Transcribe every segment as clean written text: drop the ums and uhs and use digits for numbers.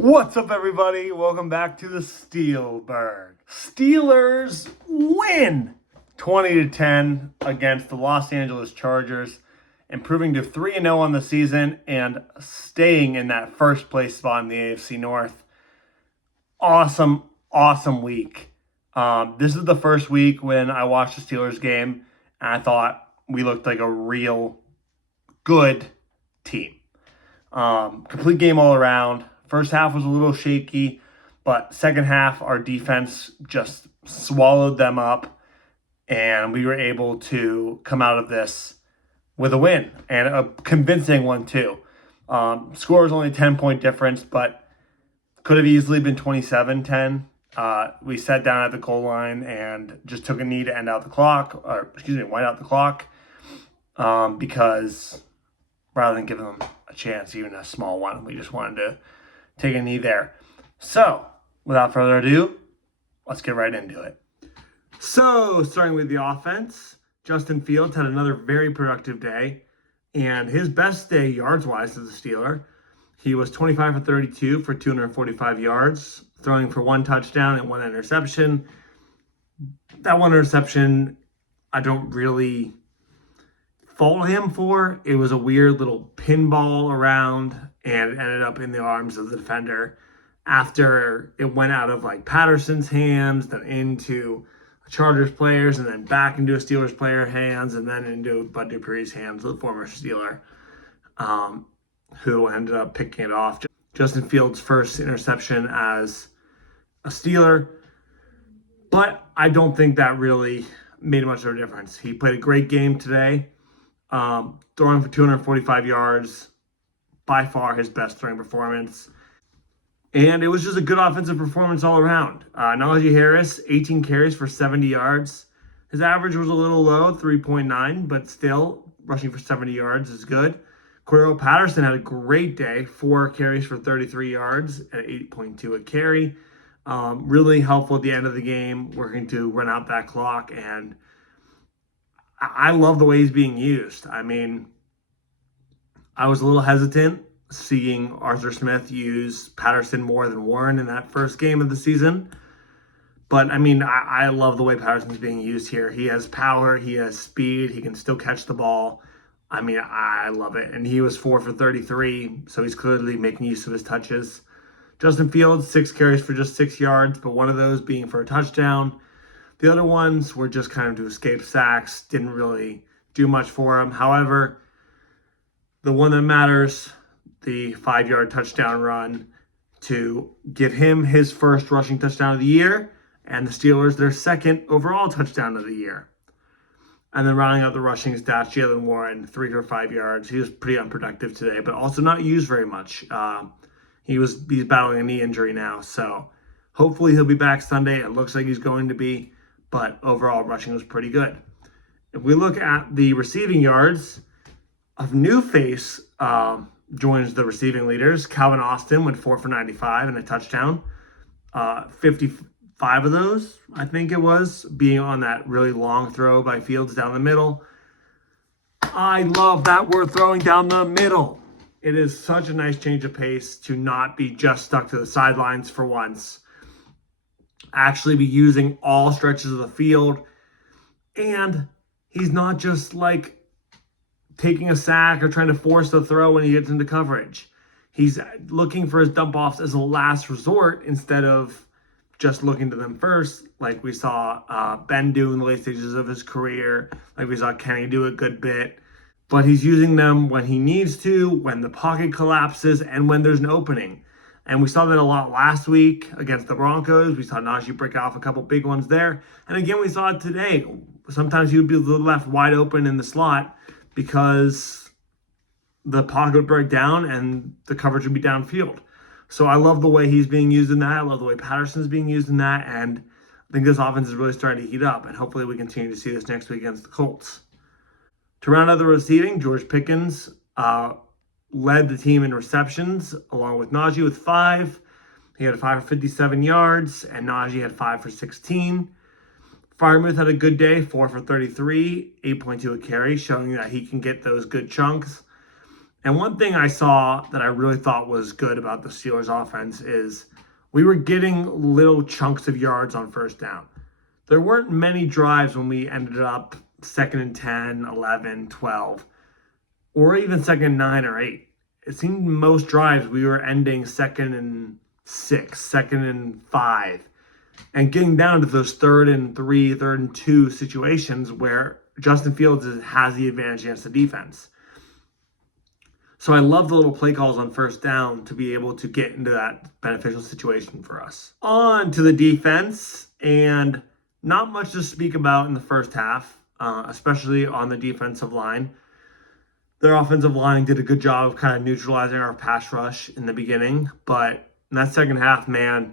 What's up, everybody? Welcome back to the Steelburgh. Steelers win 20-10 against the Los Angeles Chargers, improving to 3-0 on the season and staying in that first place spot in the AFC North. Awesome week. This is the first week when I watched the Steelers game and I thought we looked like a real good team. Complete game all around. First half was a little shaky, but second half, our defense just swallowed them up, and we were able to come out of this with a win, and a convincing one, too. Score was only a 10-point difference, but could have easily been 27-10. We sat down at the goal line and just took a knee to wind out the clock, because rather than giving them a chance, even a small one, we just wanted to take a knee there. So, without further ado, let's get right into it. So, starting with the offense, Justin Fields had another very productive day, and his best day yards-wise as a Steeler. He was 25 for 32 for 245 yards, throwing for one touchdown and one interception. That one interception, I don't really fault him for. It was a weird little pinball around and it ended up in the arms of the defender after it went out of like Patterson's hands, then into a Chargers players, and then back into a Steelers player hands, and then into Bud Dupree's hands, the former Steeler, who ended up picking it off. Justin Fields' first interception as a Steeler, but I don't think that really made much of a difference. He played a great game today. Throwing for 245 yards, by far his best throwing performance. And it was just a good offensive performance all around. Najee Harris, 18 carries for 70 yards. His average was a little low, 3.9, but still, rushing for 70 yards is good. Cordarrelle Patterson had a great day, 4 carries for 33 yards at 8.2 a carry. Really helpful at the end of the game, working to run out that clock, and I love the way he's being used. I mean, I was a little hesitant seeing Arthur Smith use Patterson more than Warren in that first game of the season. But, I mean, I love the way Patterson's being used here. He has power. He has speed. He can still catch the ball. I mean, I love it. And he was 4 for 33, so he's clearly making use of his touches. Justin Fields, 6 carries for just 6 yards, but one of those being for a touchdown. The other ones were just kind of to escape sacks, didn't really do much for him. However, the one that matters, the 5-yard touchdown run to give him his first rushing touchdown of the year, and the Steelers their second overall touchdown of the year. And then rounding out the rushing stats, Jaylen Warren, 3 for 5 yards. He was pretty unproductive today, but also not used very much. He's battling a knee injury now, so hopefully he'll be back Sunday. It looks like he's going to be. But overall, rushing was pretty good. If we look at the receiving yards, a new face joins the receiving leaders. Calvin Austin went 4 for 95 and a touchdown. 55 of those, I think it was, being on that really long throw by Fields down the middle. I love that we're throwing down the middle. It is such a nice change of pace to not be just stuck to the sidelines for once. Actually be using all stretches of the field, and he's not just like taking a sack or trying to force the throw when he gets into coverage. He's looking for his dump offs as a last resort instead of just looking to them first, like we saw Ben do in the late stages of his career, like we saw Kenny do a good bit. But he's using them when he needs to, when the pocket collapses, and when there's an opening. And we saw that a lot last week against the Broncos. We saw Najee break off a couple big ones there. And again, we saw it today. Sometimes he would be left wide open in the slot because the pocket would break down and the coverage would be downfield. So I love the way he's being used in that. I love the way Patterson's being used in that. And I think this offense is really starting to heat up. And hopefully we continue to see this next week against the Colts. To round out the receiving, George Pickens led the team in receptions, along with Najee with 5. He had 5 for 57 yards, and Najee had 5 for 16. Freiermuth had a good day, 4 for 33, 8.2 a carry, showing that he can get those good chunks. And one thing I saw that I really thought was good about the Steelers offense is we were getting little chunks of yards on first down. There weren't many drives when we ended up 2nd and 10, 11, 12, or even 2nd and 9 or 8. It seemed most drives we were ending 2nd and 6, 2nd and 5, and getting down to those 3rd and 3, 3rd and 2 situations where Justin Fields has the advantage against the defense. So I love the little play calls on first down to be able to get into that beneficial situation for us. On to the defense, and not much to speak about in the first half, especially on the defensive line. Their offensive line did a good job of kind of neutralizing our pass rush in the beginning, but in that second half, man,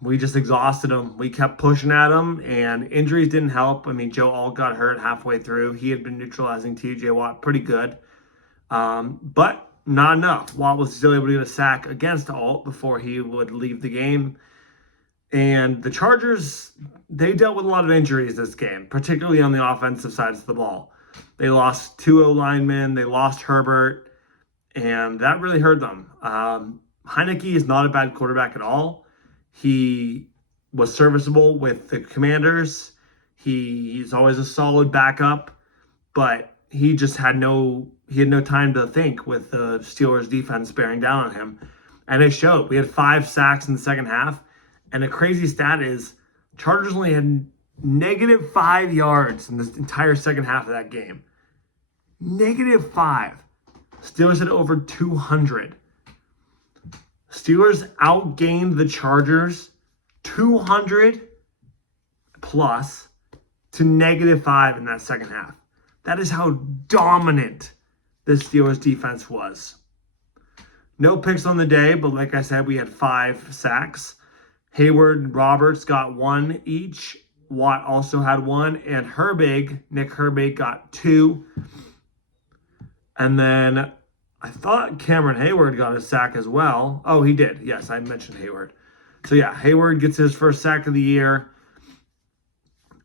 we just exhausted them. We kept pushing at them, and injuries didn't help. I mean, Joe Alt got hurt halfway through. He had been neutralizing TJ Watt pretty good, but not enough. Watt was still able to get a sack against Alt before he would leave the game. And the Chargers, they dealt with a lot of injuries this game, particularly on the offensive sides of the ball. They lost 2 O-linemen, they lost Herbert, and that really hurt them. Heineke is not a bad quarterback at all. He was serviceable with the Commanders. He's always a solid backup, but he just had no time to think with the Steelers defense bearing down on him. And it showed. We had 5 sacks in the second half. And a crazy stat is Chargers only had -5 yards in the entire second half of that game. -5. Steelers had over 200. Steelers outgained the Chargers 200 plus to -5 in that second half. That is how dominant the Steelers defense was. No picks on the day, but like I said, we had 5 sacks. Hayward and Roberts got 1 each. Watt also had 1. And Nick Herbig got 2. And then I thought Cameron Hayward got a sack as well. Oh, he did. Yes, I mentioned Hayward. So yeah, Hayward gets his first sack of the year.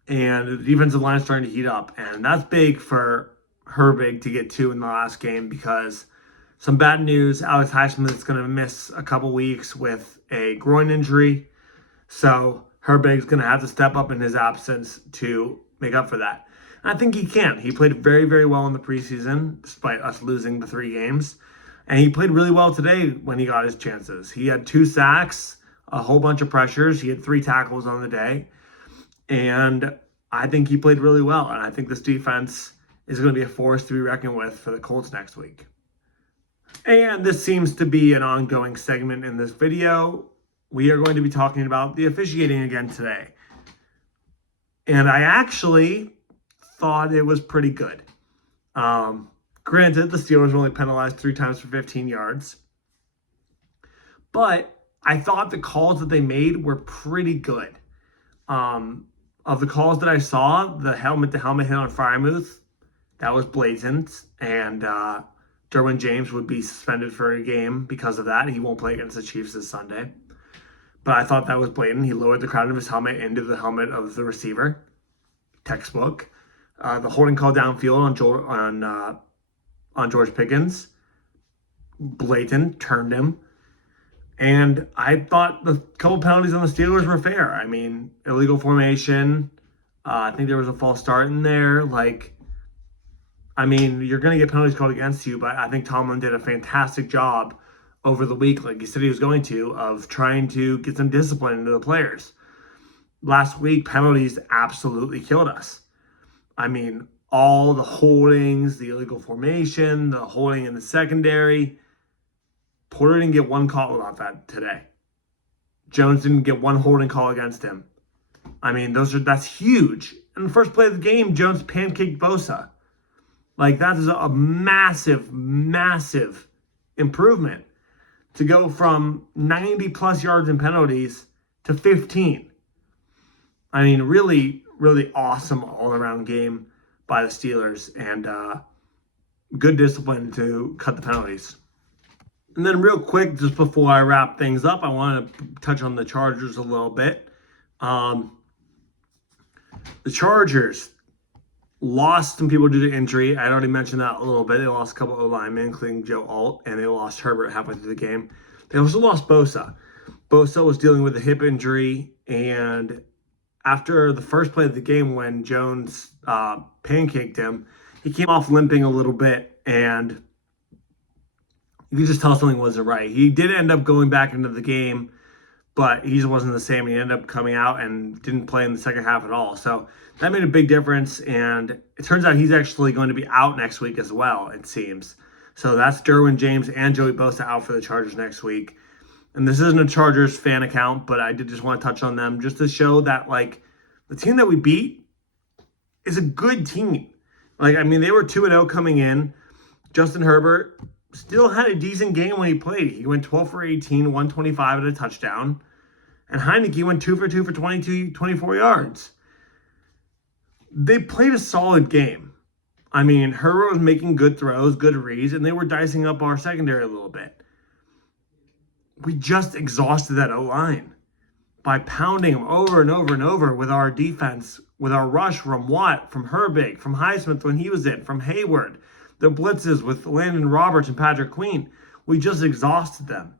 And the defensive line is starting to heat up. And that's big for Herbig to get 2 in the last game because some bad news. Alex Highsmith is going to miss a couple weeks with a groin injury. So Herbig's going to have to step up in his absence to make up for that. And I think he can. He played very, very well in the preseason, despite us losing the 3 games. And he played really well today when he got his chances. He had 2 sacks, a whole bunch of pressures. He had 3 tackles on the day. And I think he played really well. And I think this defense is going to be a force to be reckoned with for the Colts next week. And this seems to be an ongoing segment in this video. We are going to be talking about the officiating again today. And I actually thought it was pretty good. Granted, the Steelers were only penalized 3 times for 15 yards. But I thought the calls that they made were pretty good. Of the calls that I saw, the helmet-to-helmet hit on Freiermuth, that was blatant. And Derwin James would be suspended for a game because of that. He won't play against the Chiefs this Sunday. But I thought that was blatant. He lowered the crown of his helmet into the helmet of the receiver. Textbook. The holding call downfield on George Pickens. Blatant. Turned him. And I thought the couple penalties on the Steelers were fair. I mean, illegal formation. I think there was a false start in there. You're going to get penalties called against you, but I think Tomlin did a fantastic job over the week, like he said he was going to, of trying to get some discipline into the players. Last week, penalties absolutely killed us. I mean, all the holdings, the illegal formation, the holding in the secondary. Porter didn't get 1 call about that today. Jones didn't get 1 holding call against him. I mean, that's huge. In the first play of the game, Jones pancaked Bosa. That is a massive, massive improvement to go from 90-plus yards in penalties to 15. I mean, really, really awesome all-around game by the Steelers, and good discipline to cut the penalties. And then real quick, just before I wrap things up, I want to touch on the Chargers a little bit. The Chargers, lost some people due to injury. I already mentioned that a little bit. They lost a couple of linemen, including Joe Alt, and they lost Herbert halfway through the game. They also lost Bosa. Bosa was dealing with a hip injury, and after the first play of the game when Jones pancaked him, he came off limping a little bit, and you could just tell something wasn't right. He did end up going back into the game, but he just wasn't the same. He ended up coming out and didn't play in the second half at all. So that made a big difference, and it turns out he's actually going to be out next week as well, it seems. So that's Derwin James and Joey Bosa out for the Chargers next week. And this isn't a Chargers fan account, but I did just want to touch on them just to show that, like, the team that we beat is a good team. Like, I mean, they were 2-0 coming in. Justin Herbert still had a decent game when he played. He went 12 for 18, 125 at a touchdown. And Heineke went 2 for 2 for 24 yards. They played a solid game. I mean, Herbert was making good throws, good reads, and they were dicing up our secondary a little bit. We just exhausted that O-line by pounding them over and over and over with our defense, with our rush from Watt, from Herbig, from Highsmith when he was in, from Hayward, the blitzes with Landon Roberts and Patrick Queen. We just exhausted them,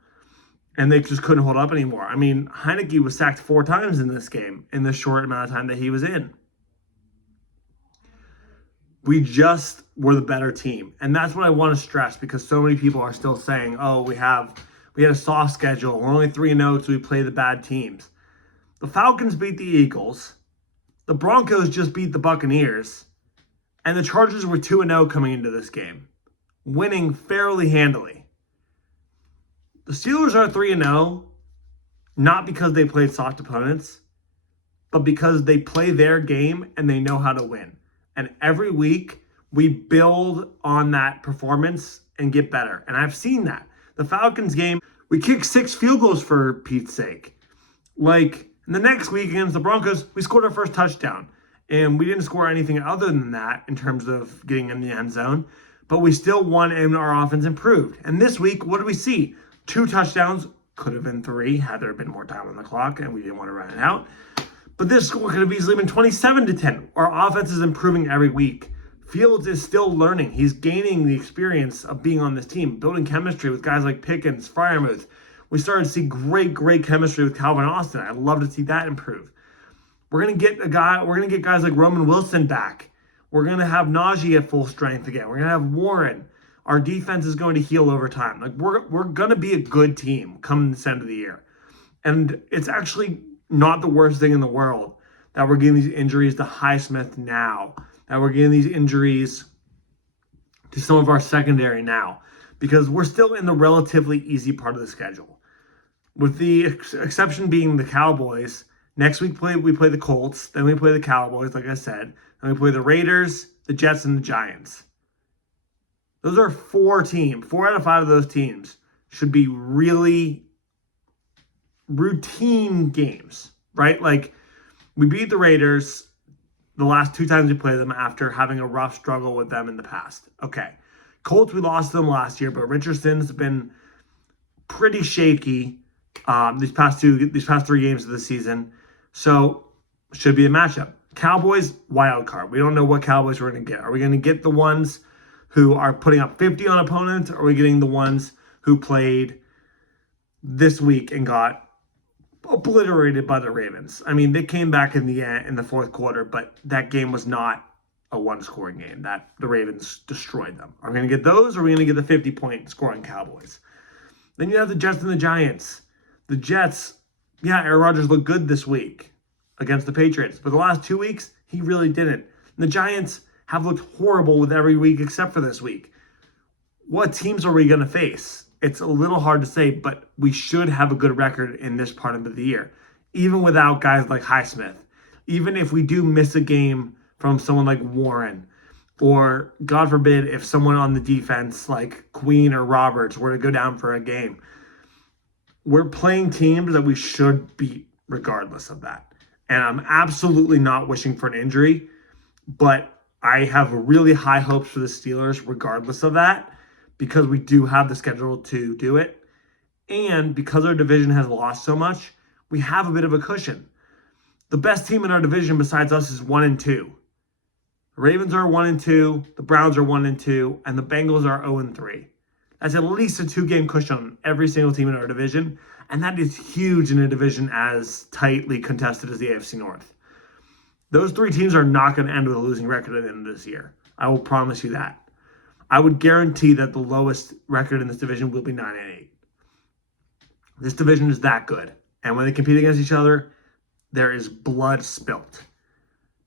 and they just couldn't hold up anymore. I mean, Heineke was sacked 4 times in this game in the short amount of time that he was in. We just were the better team, and that's what I want to stress because so many people are still saying, oh, we had a soft schedule. We're only 3-0, so we play the bad teams. The Falcons beat the Eagles. The Broncos just beat the Buccaneers. And the Chargers were 2-0 coming into this game, winning fairly handily. The Steelers are 3-0, not because they played soft opponents, but because they play their game and they know how to win. And every week, we build on that performance and get better. And I've seen that. The Falcons game, we kicked 6 field goals for Pete's sake. Like, in the next week against the Broncos, we scored our first touchdown. And we didn't score anything other than that in terms of getting in the end zone. But we still won and our offense improved. And this week, what do we see? 2 touchdowns. Could have been 3 had there been more time on the clock and we didn't want to run it out. But this score could have easily been 27-10. Our offense is improving every week. Fields is still learning. He's gaining the experience of being on this team, building chemistry with guys like Pickens, Freiermuth. We started to see great chemistry with Calvin Austin. I'd love to see that improve. We're gonna get guys like Roman Wilson back. We're gonna have Najee at full strength again. We're gonna have Warren. Our defense is going to heal over time. Like we're gonna be a good team come this end of the year. And it's actually not the worst thing in the world that we're getting these injuries to Highsmith now. That we're getting these injuries to some of our secondary now, because we're still in the relatively easy part of the schedule. With the exception being the Cowboys, next week we play the Colts, then we play the Cowboys, like I said, then we play the Raiders, the Jets, and the Giants. Those are 4 teams. 4 out of 5 of those teams should be really routine games, right? Like, we beat the Raiders the last 2 times we played them after having a rough struggle with them in the past. Okay. Colts, we lost them last year, but Richardson's been pretty shaky these past 3 games of the season. So, should be a matchup. Cowboys, wild card. We don't know what Cowboys we're going to get. Are we going to get the ones who are putting up 50 on opponents, or are we getting the ones who played this week and got obliterated by the Ravens? I mean, they came back in the fourth quarter, but that game was not a 1-scoring game. That the Ravens destroyed them. Are we going to get those, or are we going to get the 50-point scoring Cowboys? Then you have the Jets and the Giants. The Jets, yeah, Aaron Rodgers looked good this week against the Patriots, but the last 2 weeks, he really didn't. And the Giants have looked horrible with every week except for this week. What teams are we going to face? It's a little hard to say, but we should have a good record in this part of the year, even without guys like Highsmith. Even if we do miss a game from someone like Warren, or God forbid, if someone on the defense like Queen or Roberts were to go down for a game, we're playing teams that we should beat regardless of that. And I'm absolutely not wishing for an injury, but I have really high hopes for the Steelers regardless of that, because we do have the schedule to do it. And because our division has lost so much, we have a bit of a cushion. The best team in our division besides us is 1-2. The Ravens are 1-2, the Browns are 1-2, and the Bengals are 0-3. That's at least a 2-game cushion on every single team in our division, and that is huge in a division as tightly contested as the AFC North. Those 3 teams are not going to end with a losing record at the end of this year. I will promise you that. I would guarantee that the lowest record in this division will be 9-8. This division is that good. And when they compete against each other, there is blood spilt.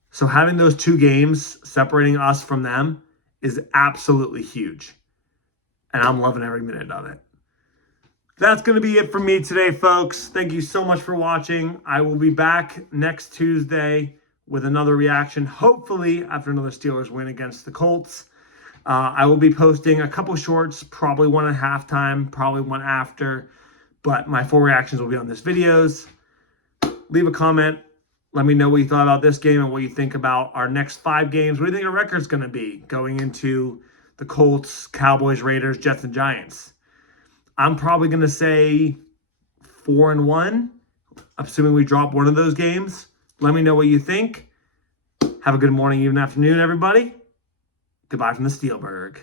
So having those 2 games separating us from them is absolutely huge. And I'm loving every minute of it. That's going to be it for me today, folks. Thank you so much for watching. I will be back next Tuesday with another reaction, hopefully after another Steelers win against the Colts. I will be posting a couple shorts, probably one at halftime, probably one after, but my full reactions will be on this videos. Leave a comment. Let me know what you thought about this game and what you think about our next 5 games. What do you think our record's going to be going into the Colts, Cowboys, Raiders, Jets, and Giants? I'm probably going to say 4-1, assuming we drop one of those games. Let me know what you think. Have a good morning, evening, afternoon, everybody. Goodbye from the Steelburgh.